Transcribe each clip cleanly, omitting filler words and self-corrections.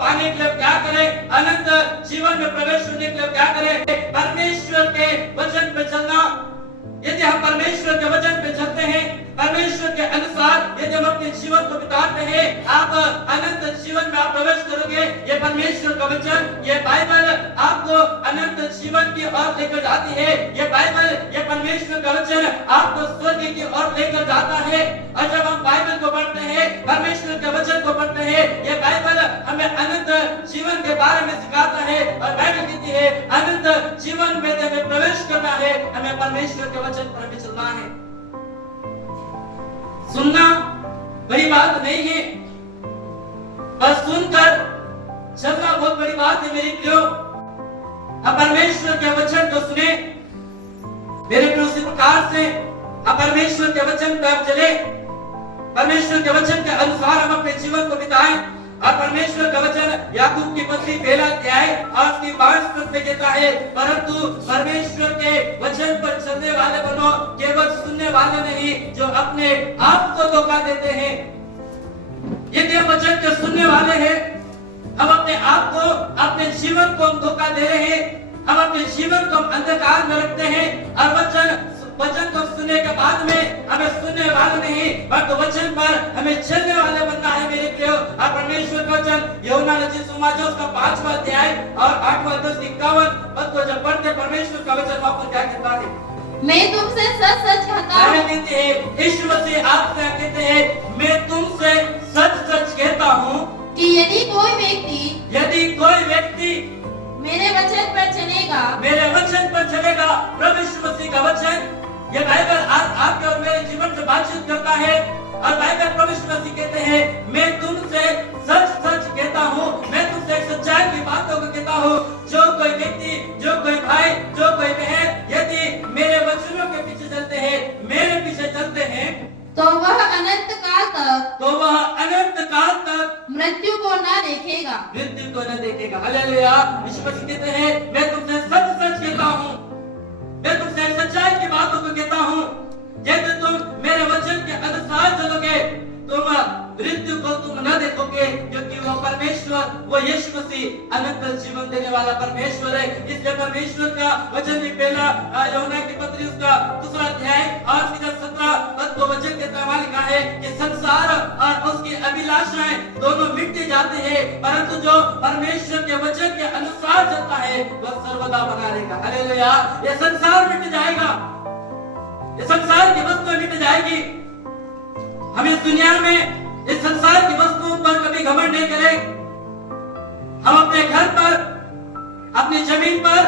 पाने के लिए क्या करें, अनंत जीवन में प्रवेश होने के लिए क्या करें? परमेश्वर के वचन पे चलना। यदि हम परमेश्वर के वचन पे चलते हैं, परमेश्वर के अनुसार यदि हम अपने जीवन को बिताते हैं, आप अनंत जीवन में आप प्रवेश करोगे। ये परमेश्वर का वचन, ये बाइबल आपको अनंत जीवन की ओर लेकर जाती है। ये बाइबल, ये परमेश्वर का वचन आपको स्वर्ग की ओर लेकर जाता है। और जब हम बाइबल को पढ़ते हैं, परमेश्वर के वचन को पढ़ते हैं, ये बाइबल हमें अनंत जीवन के बारे में सिखाता है। और बाइबल कहती है अनंत जीवन में हमें प्रवेश करना है, हमें परमेश्वर के वचन पर हमें चलना है। सुनना बड़ी बात नहीं है, पर सुनकर चलना बहुत बड़ी बात है मेरे प्रियो। अब परमेश्वर के वचन को सुने मेरे प्रियो। इसी प्रकार से अब परमेश्वर के वचन पर आप चले, परमेश्वर के वचन के अनुसार हम अपने जीवन को बिताएं। और परमेश्वर का वचन याकूब की पत्री पहला अध्याय और उसकी 5 पद में कहता है, परंतु परमेश्वर के वचन पर चलने वाले बनो, केवल सुनने वाले नहीं जो अपने आप को धोखा देते हैं। यदि हम वचन के सुनने वाले हैं, हम अपने आप को, अपने जीवन को हम धोखा दे रहे हैं, हम अपने जीवन को हम अंधकार में रखते हैं। और वचन को सुनने के बाद में हमें सुनने वाले नहीं, बल्कि वचन पर हमें चलने वाले बनना है मेरे प्रियो। और परमेश्वर का वचन यूहन्ना रचित सुसमाचार उसका 5वां अध्याय और 8वां 10-51 पद को जब पढ़ते परमेश्वर का वचन वहां पर क्या कहता है? मैं तुमसे सच सच कहता हूँ, कहते हैं यीशु मसीह आपसे कहते हैं, मैं तुमसे सच सच कहता हूँ कि यदि कोई व्यक्ति मेरे वचन पर चलेगा, प्रभु यीशु मसीह का वचन, ये बाइबल आपके और मेरे जीवन से बातचीत करता है। और बाइबल प्रभु यीशु मसीह कहते हैं, मैं तुमसे सच सच कहता हूँ, मैं तुमसे एक सच्चाई की बातों को कहता हूँ। जो कोई व्यक्ति, जो कोई भाई, जो कोई बहन यदि मेरे वचनों के पीछे चलते हैं, मेरे पीछे चलते हैं, तो वह अनंत काल तक मृत्यु को न देखेगा। हालेलुया। यीशु मसीह कहते हैं, मैं तुमसे सच सच कहता हूँ, मैं तुमसे सच्चाई की बातों को कहता हूँ। यदि तुम मेरे वचन के अनुसार चलोगे, तुम मृत्यु को तुम न देखोगे, क्योंकि वो परमेश्वर, वो यीशु मसीह अनंत जीवन देने वाला परमेश्वर है। इसलिए परमेश्वर का वचन भी पहला यूहन्ना की पत्री उसका 2वां अध्याय और उसके 17 पद को वचन के तरह लिखा है कि संसार और उसकी अभिलाषाएं दोनों मिट जाते हैं, परंतु जो परमेश्वर के वचन के अनुसार चलता है वह सर्वदा बना रहेगा। हालेलुया। ये संसार मिट जाएगा, ये संसार की वस्तु मिट जाएगी। हम इस दुनिया में इस संसार की वस्तुओं पर कभी घमंड नहीं करें। हम अपने घर पर, अपनी जमीन पर,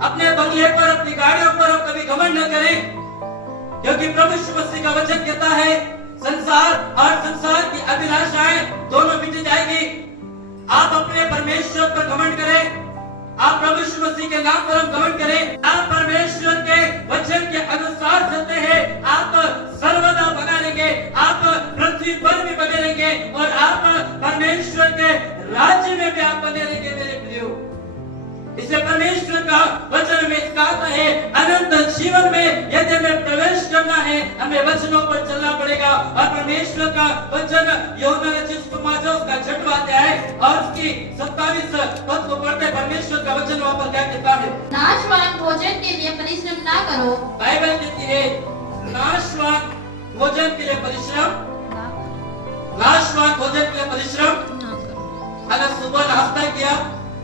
अपने बंगले पर, अपनी गाड़ियों पर हम कभी घमंड न करें, क्योंकि प्रभु यीशु मसीह का वचन कहता है संसार और संसार की अभिलाषाएं दोनों मिट जाएगी। आप अपने परमेश्वर पर घमंड करें, आप प्रभु यीशु मसीह के नाम पर घमंड करें। आप परमेश्वर के वचन के अनुसार चलते हैं, आप सर्वदा बना रहेंगे, आप पृथ्वी पर भी बने रहेंगे और आप परमेश्वर के राज्य में भी आप बने रहेंगे मेरे प्रियो। इसलिए परमेश्वर का वचन में कहता है अनंत जीवन में यदि हमें प्रवेश करना है, हमें वचनों पर चलना पड़ेगा। और परमेश्वर का वचन यूहन्ना रचित सुसमाचार उसका 6वां अध्याय और उसकी 27 पद को पढ़ते परमेश्वर का वचन वहां पर क्या कहता है? नाशवान भोजन के लिए परिश्रम ना करो। बाइबल कहती है नाशवान भोजन के लिए परिश्रम, नाशवान भोजन के लिए परिश्रम ना करो। अगर सुबह नाश्ता किया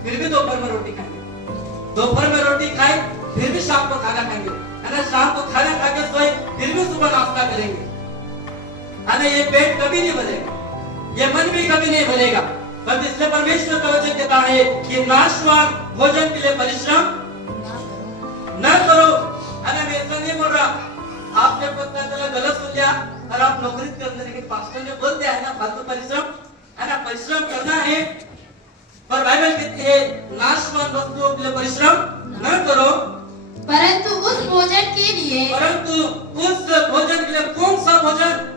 फिर भी दोपहर में रोटी खाएंगे, दोपहर में रोटी खाए फिर भी शाम को खाना खाएंगे, अगर शाम को खाना खा के सोए फिर भी सुबह नाश्ता करेंगे, अरे ये पेट कभी नहीं भरेगा, ये मन भी कभी नहीं भरेगा। पर इसलिए परमेश्वर का वचन कहता है कि नाशवान भोजन के लिए परिश्रम न करो। अरे मैं ऐसा नहीं बोल रहा, आपने पता चला गलत सुन लिया और आप नौकरी करने के पास्टर ने बोल दिया है ना फालतू परिश्रम, है ना, परिश्रम करना है। पर बाइबल कहती है नाशवान वस्तुओं के लिए परिश्रम न करो, परंतु उस भोजन के लिए, परंतु उस भोजन के लिए। कौन सा भोजन?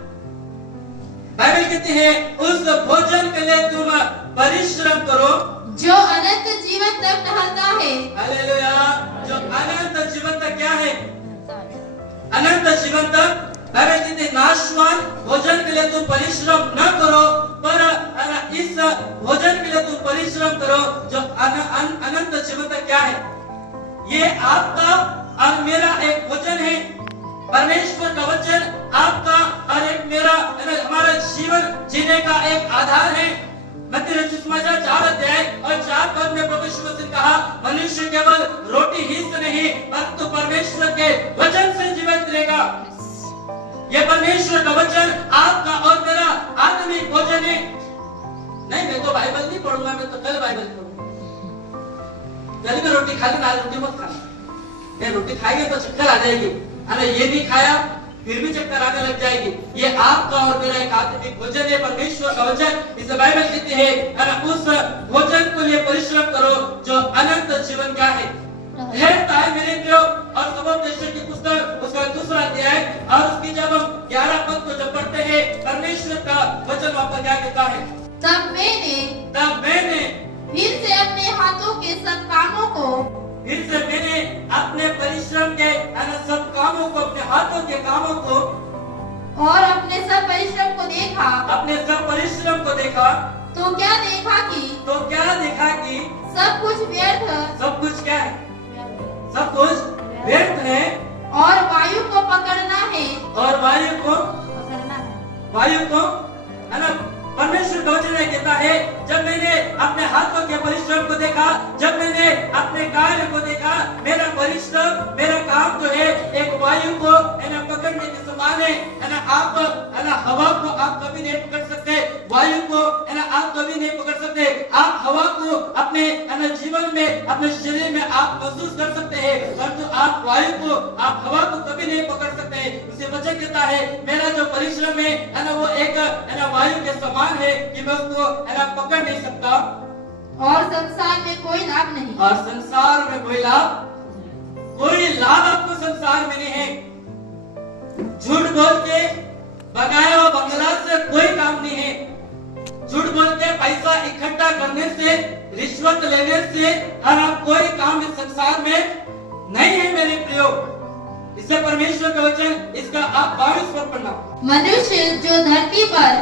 बाइबल कहती है उस भोजन के लिए तुम परिश्रम करो जो अनंत जीवन तक टहलता है। हालेलुया। जो अनंत जीवन तक क्या है? अनंत जीवन तक बाइबल कहती है नाशवान भोजन के लिए तुम परिश्रम न करो, पर इस भोजन के लिए तुम परिश्रम करो जो अनंत जीवन तक क्या है। ये आपका और मेरा एक भोजन है। परमेश्वर का वचन आपका और एक मेरा हमारा जीवन जीने का एक आधार है। मत्ती रचित समाचार 4 अध्याय और 4 पद में प्रभु यीशु मसीह ने कहा, मनुष्य केवल रोटी ही से नहीं परंतु परमेश्वर के वचन से जीवन जिएगा। ये परमेश्वर का वचन आपका और मेरा आत्मिक भोजन है। नहीं, मैं तो बाइबल नहीं पढ़ूंगा, मैं तो कल बाइबल पढ़ूंगा। कल भी रोटी खा लेना, आज रोटी मत खाना। ये रोटी खाएंगे तो चक्कर आ जाएगी, अरे ये नहीं खाया फिर भी चक्कर आने लग जाएगी। ये आपका और मेरा एक आत्मिक भोजन है, परमेश्वर का वचन। इसे बाइबल कहती है उस भोजन को लिए परिश्रम करो जो अनंत जीवन का है। मेरे प्रियो, और सुबोधेश्वर की पुस्तक उसका 2 अध्याय और उसकी जब हम 11 पद को जब पढ़ते हैं, परमेश्वर का वचन वहां पर क्या कहता है, तब मैंने फिर से अपने हाथों के सब कामों को, फिर से मैंने अपने परिश्रम के सब कामों को, अपने हाथों के कामों को और अपने सब परिश्रम को देखा, तो क्या देखा कि सब कुछ क्या है, सब कुछ व्यर्थ है और वायु को पकड़ना है, वायु को है ना। परमेश्वर का वचन कहता है, जब मैंने अपने हाथों के परिश्रम को देखा, जब मैंने अपने कार्य को देखा, मेरा परिश्रम, मेरा काम जो है एक वायु को पकड़ने के समान है ना। आप हवा को आप कभी नहीं पकड़ सकते, वायु को आप कभी नहीं पकड़ सकते। आप हवा को अपने जीवन में, अपने शरीर में आप महसूस कर सकते हैं, परंतु आप वायु को, आप हवा को कभी नहीं पकड़ सकते। उसे वचन कहता है, मेरा जो परिश्रम है वो एक वायु के समान है कि मैं उसको पकड़ नहीं सकता। और संसार में कोई लाभ नहीं, और संसार में कोई लाभ आपको संसार में नहीं है। झूठ बोल के बगाया हुआ बंगला से कोई काम नहीं है। झूठ बोल के पैसा इकट्ठा करने से, रिश्वत लेने से कोई काम इस संसार में नहीं है मेरे प्रियो। इससे परमेश्वर का वचन, इसका आप 22 पद पढ़ना। मनुष्य जो धरती पर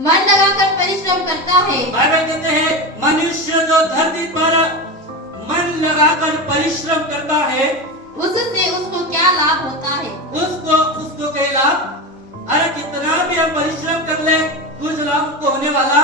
मन लगाकर परिश्रम करता है, बाइबल कहते हैं मनुष्य जो धरती पर मन लगाकर परिश्रम करता है, उससे उसको क्या लाभ होता है। उसको क्या लाभ? अरे कितना भी हम परिश्रम कर ले, कुछ लाभ को होने वाला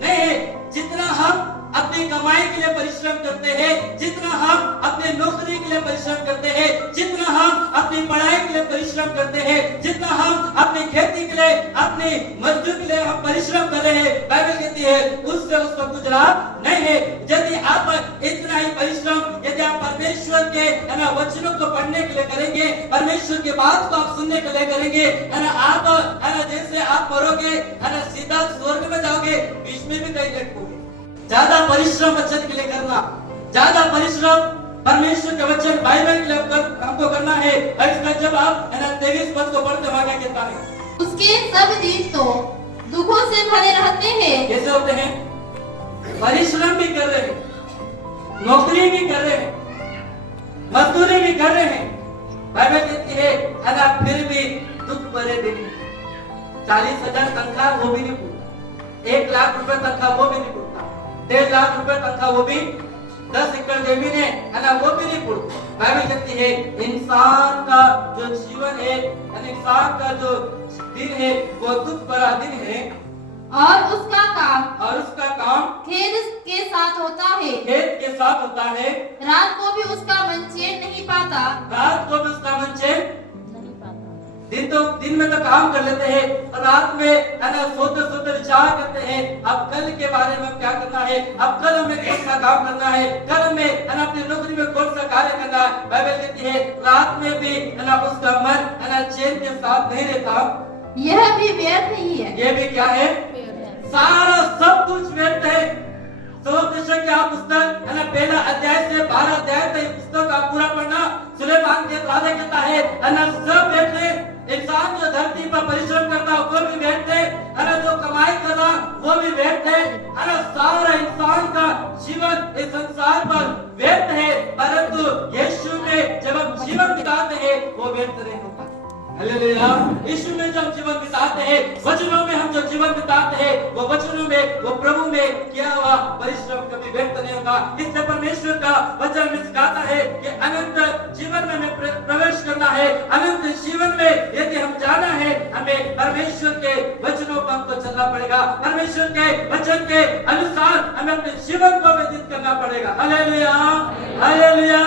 नहीं है। जितना हम अपनी कमाई के लिए परिश्रम करते हैं, जितना हम अपने नौकरी के लिए परिश्रम करते हैं, जितना हम अपनी पढ़ाई के लिए परिश्रम करते हैं, जितना हम अपनी खेती के लिए, अपनी मजदूरी के लिए हम परिश्रम कर रहे हैं, बाइबल कहती है उससे उसको कुछ लाभ नहीं है। यदि आप इतना ही परिश्रम, यदि आप परमेश्वर के वचनों को पढ़ने के लिए करेंगे, परमेश्वर की बात को आप सुनने के लिए करेंगे, आप जैसे आप मरोगे सीधा स्वर्ग में जाओगे, बीच में भी कहीं लटकोगे। ज्यादा परिश्रम वचन के लिए करना, ज्यादा परिश्रम परमेश्वर के वचन बाइबल के लिए हमको करना है। और इसका जब आप 23 पद को पढ़ते वहां क्या कहता है, उसके सब दिन तो दुखों से भरे रहते हैं। कैसे होते हैं? परिश्रम भी कर रहे हैं, नौकरी भी कर रहे हैं, मजदूरी भी कर रहे हैं, बाइबल कहती है फिर भी दुख भरे दिन। 40,000 तनख्वाह वो भी नहीं पूछता, 1 लाख रुपए तनख्वाह वो भी नहीं पूछता, 1.5 लाख रुपए तनख्वाह वो भी, 10 एकड़ जमीन है वो भी नहीं पूछता। बाइबल कहती है इंसान का जो जीवन है, इंसान का जो दिन है वो दुख भरा दिन है, और उसका काम खेद के साथ होता है। रात को भी उसका मन चैन नहीं पाता, दिन में तो काम कर लेते हैं, रात में सोते विचार करते हैं, अब कल के बारे में क्या करना है, अब कल हमें कौन सा काम करना है, कल हमें अपनी नौकरी में कौन सा कार्य करना है। बाइबल कहती है रात में भी उसका मन चैन के साथ नहीं रहता। यह भी व्यर्थ ही है। ये भी क्या है? सारा सब कुछ व्यर्थ है। सुबोधेश्वर की आप पुस्तक 1 अध्याय से 12 अध्याय तक पुस्तक आप पूरा पढ़ना। सुलेमान के राजा कहता है सब व्यर्थ है। इंसान जो धरती पर परिश्रम करता है वो भी व्यर्थ है, जो कमाई कर रहा वो भी व्यर्थ है। सारा इंसान का जीवन इस संसार पर व्यर्थ है, परंतु यीशु में जब हम जीवन बिताते हैं वो व्यर्थ नहीं होता। हालेलुया। यीशु में जो हम जीवन बिताते हैं, वचनों में हम जो जीवन बिताते हैं, वो वचनों में, वो प्रभु में किया हुआ परिश्रम कभी व्यर्थ नहीं होगा। इसलिए परमेश्वर का वचन में सिखाता है कि अनंत जीवन में हमें प्रवेश करना है। अनंत जीवन में यदि हम जाना है, हमें परमेश्वर के वचनों पर हमको चलना पड़ेगा। परमेश्वर के वचन के अनुसार हमें अपने जीवन को व्यतीत करना पड़ेगा। Hallelujah, hallelujah.